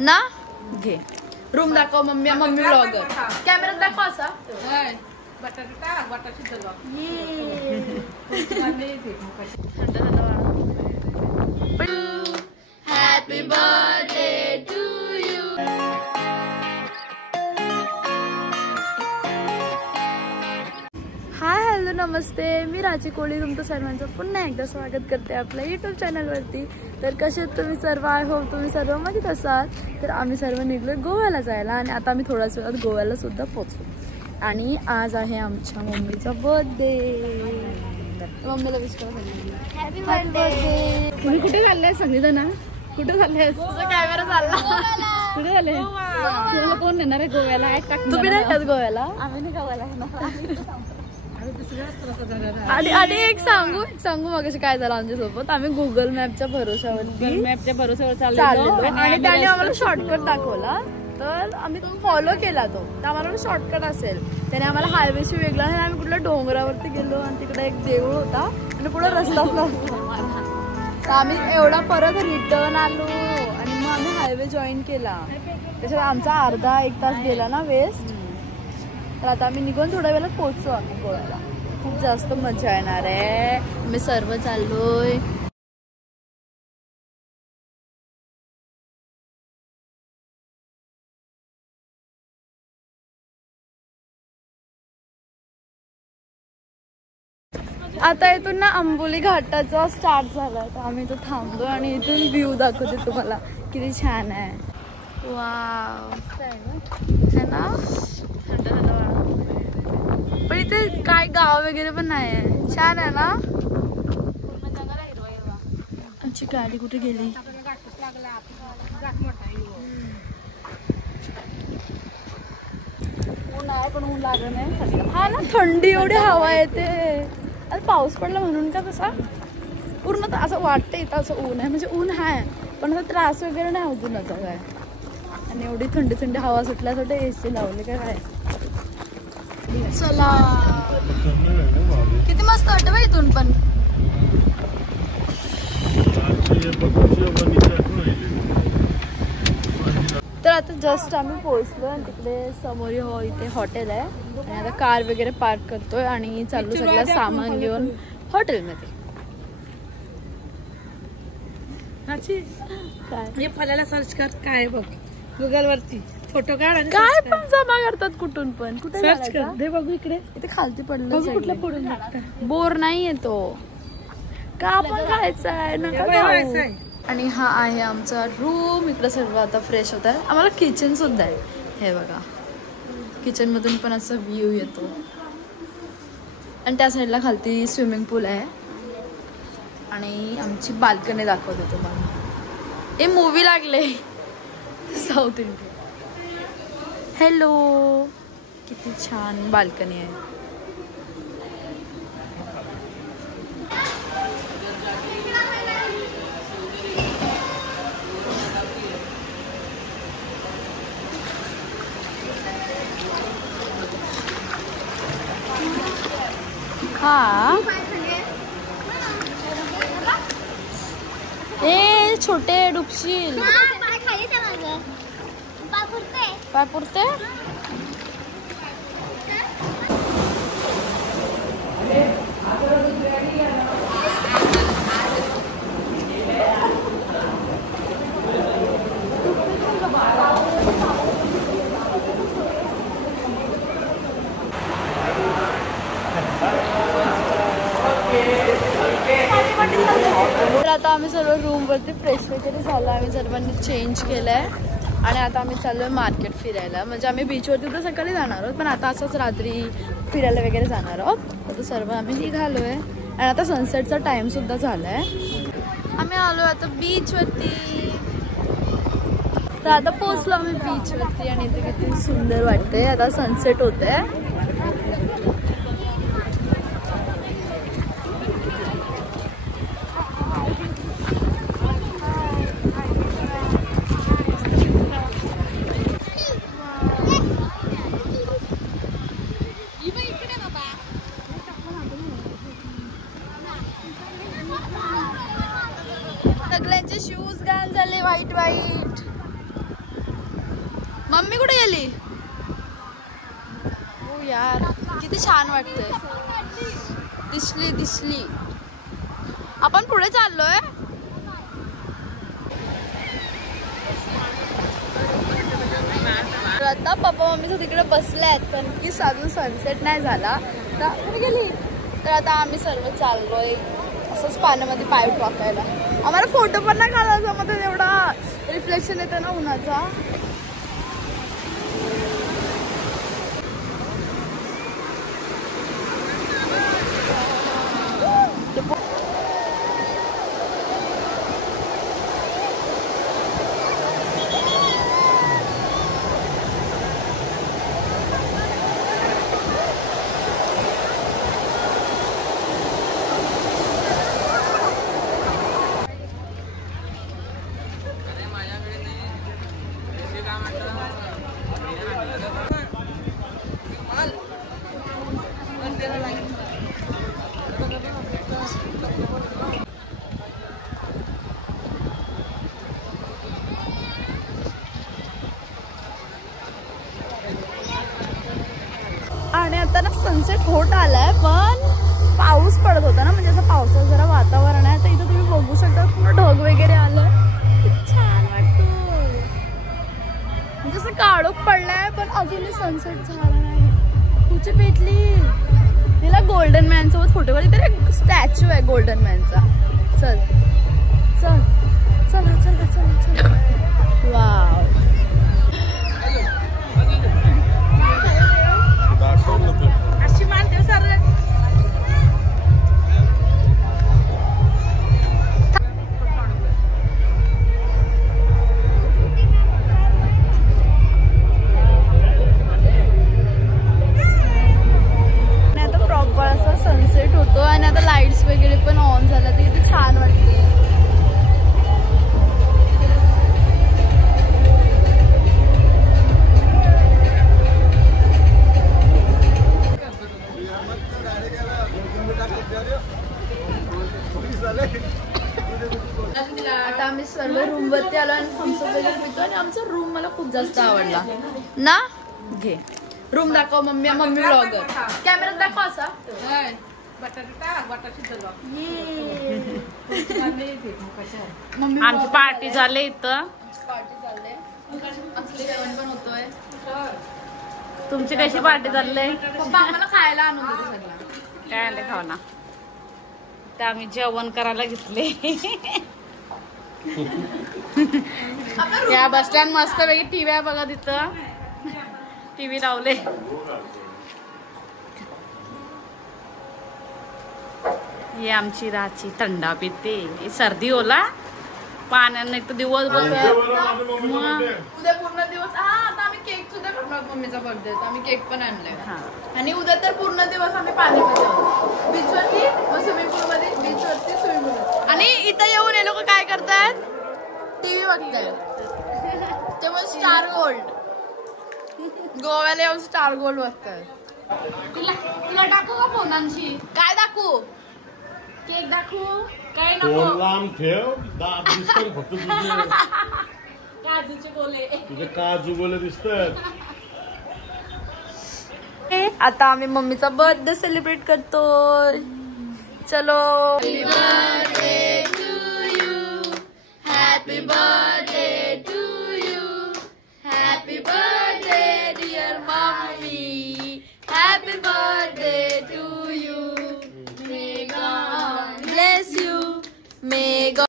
ना घे रूम दाखव मम्मी मम्मी व्लॉगर कॅमेरात दाखव असा happy birthday to you. Hi hello नमस्ते, मी राची कोळी तुमचं सर्वांचं पुन्हा एकदा स्वागत करते आपल्या यूट्यूब चॅनलवरती. तर कसे आहेत तुम्ही सर्व? आय होप तुम्ही सर्व मजेत असाल. तर आम्ही सर्व निघलो गोव्याला जायला आणि आता आम्ही थोड्याच वेळात गोव्याला सुद्धा पोहोचू. आणि आज आहे आमच्या मम्मीचा बर्थडे. मम्मीला विश करा हॅपी बर्थडे. तुम्ही कुठे चाललाय संगीता? कुठे चालले? तुझा कॅमेरा चालला. कुठे झाले? तुम्हाला कोण नेणार आहे गोव्याला? तुम्ही नाही का गोव्याला? आम्ही नाही गोव्याला. आणि एक सांगू मग काय झालं आमच्या सोबत. आम्ही गुगल मॅपच्या भरोश्यावर चाललो आणि त्याने आम्हाला शॉर्टकट दाखवला. तर आम्ही तो फॉलो केला. तो आम्हाला शॉर्टकट असेल. त्याने आम्हाला हायवेशी वेगळा आहे. आम्ही कुठल्या डोंगरावरती गेलो आणि तिकडे एक देऊळ होता आणि पुढे रस्ताच नव्हता. तर आम्ही एवढा परत रिटर्न आलो आणि मग आम्ही हायवे जॉईन केला. त्याच्यात आमचा अर्धा एक तास गेला ना वेस्ट. तर आता आम्ही निघून थोड्या वेळात पोहोचतो आम्ही गोव्याला. खूप जास्त मजा येणार आहे. आम्ही सर्व चाललोय. आता इथून ना आंबोली घाटाचा स्टार्ट झाला. तर आम्ही इथं थांबलो आणि इथून व्ह्यू दाखवते तुम्हाला. किती छान आहे. वाव है ना. पण इथे काय गाव वगैरे पण नाही आहे. छान आहे ना. आमची गाडी कुठे गेली? ऊन आहे पण ऊन लागलं नाही. हा ना थंडी एवढी हवा येते. आता पाऊस पडला म्हणून का तसा पूर्ण असं वाटतं इथं असं ऊन आहे. म्हणजे ऊन आहे पण असं त्रास वगैरे नाही होतो ना काय. आणि एवढी थंडी थंडी हवा सुटल्यासाठी एसी लावली काय. चला किती मस्त वाटतं बाई इथून पण. तर आता जस्ट आम्ही पोहोचलो आणि तिकडे समोर हो इथे हॉटेल आहे. आणि आता कार वगैरे पार्क करतोय आणि चाललो सगळं सामान घेऊन हॉटेलमध्ये. काय फलाला सर्च कर काय बघ गुगल वरती फोटो काढ आणि काय पण जमा करतात कुठून पण. कुठे सर्च कर दे बघू. इकडे इथे खालती पडलं. कुठलं पडून लागतं. बोर नाही येतो का पण खायचा आहे ना. आणि हा आहे आमचा रूम. इकडे सर्व आता फ्रेश होत आहे. आम्हाला किचन सुद्धा आहे. हे बघा किचन मधून पण असं व्ह्यू येतो. आणि त्या साईडला खालती स्विमिंग पूल आहे. आणि आमची बाल्कनी दाखवते तुम्हाला. हे मूवी लागले साऊथ इंडियन. हॅलो किती छान बाल्कनी आहे. हा ए छोटे डुबशील. पाय पुरते. तर आता आम्ही सर्व रूम वरती फ्रेश वगैरे झालं. आम्ही सर्वांनी चेंज केलंय आणि आता आम्ही चाललोय मार्केट फिरायला. म्हणजे आम्ही बीचवरती तर सकाळी जाणार आहोत पण आता असंच रात्री फिरायला वगैरे जाणार आहोत. आता सर्व आम्ही निघालोय आणि आता सनसेटचा टाइम सुद्धा झालाय. आम्ही आलोय आता बीच वरती. तर आता पोहोचलो आम्ही बीच वरती आणि इथे किती सुंदर वाटतंय. आता सनसेट होतंय. सगळ्यांचे शूज घाण झाले व्हाईट व्हाईट. मम्मी कुठे गेली? हो यार किती छान वाटतंय. दिसली. आपण पुढे चाललोय. आता पप्पा मम्मी तिकडे बसले आहेत कारण की अजून सनसेट नाही झाला. तर गेली. तर आता आम्ही सर्व चाललोय असंच पाण्यामध्ये पाय टाकायला. आम्हाला फोटो पण नाही काढायचा मध्ये एवढा रिफ्लेक्शन येते ना उन्हाचा. आणि आता ना सनसेट होत आलाय पण पाऊस पडत होता ना म्हणजे असं पावसाचं जरा वातावरण आहे. तर इथं तुम्ही बघू शकता पूर्ण ढग वगैरे आलं. खूप छान वाटतं म्हणजे असं काळोख पडलाय पण अजूनही सनसेट झाला नाही. कुठे भेटली हिला गोल्डन मॅन सोबत फोटो काढली. तर एक स्टॅच्यू आहे गोल्डन मॅनचा. चल चल चला चला चला चला. वाव सनसेट होतो आणि आता लाईट्स वगैरे पण ऑन झाल्या तर किती छान वाटते. आता आम्ही सर्व रूम वरती आलो आणि थम्सअप वगैरे पितो आणि आमचा रूम मला खूप जास्त आवडला ना. घे रूम दाखव मम्मी. मम्मी ब्लॉगर कॅमेरात दाखव असा. आमची पार्टी झाले इथं. जेवण पण होतोय. तुमची कशी पार्टी चालले? पप्पा आम्हाला खायला आणून देतो सगळं. काय आले खाऊ ना. तर आम्ही जेवण करायला घेतले. या बसल्यान मस्त पैकी टीव्ही बघा. तिथं टीव्ही लावले. ही आमची राची थंडा पिते. सर्दी होला पाण्याने एक तर दिवस उद्या पूर्ण दिवस. हा आता आम्ही केक सुद्धा करणार. मम्मीचा बर्थडे आम्ही केक पण आणलाय. आणि उद्या तर पूर्ण दिवस आम्ही पाण्यामध्ये आहोत. बीचवरती स्विमिंग पूल मध्ये. बीचवरती स्विमिंग पूल. आणि इथं येऊन हे लोक काय करतायत? टीव्ही बघतायत. तेव्हा स्टार गोल्ड. गोव्याला येऊन स्टार गोल्ड बघतायत. तुला दाखवू का फोनांशी? काय दाखवू? केक दाखवू? काय नको. काजूचे गोले. तुझे काजू गोले दिसतात. आता आम्ही मम्मीचा बर्थडे सेलिब्रेट करतोय. चलो. Happy birthday to you. Happy birthday to you. Happy birthday dear mummy. Happy birthday to you. May God bless you. May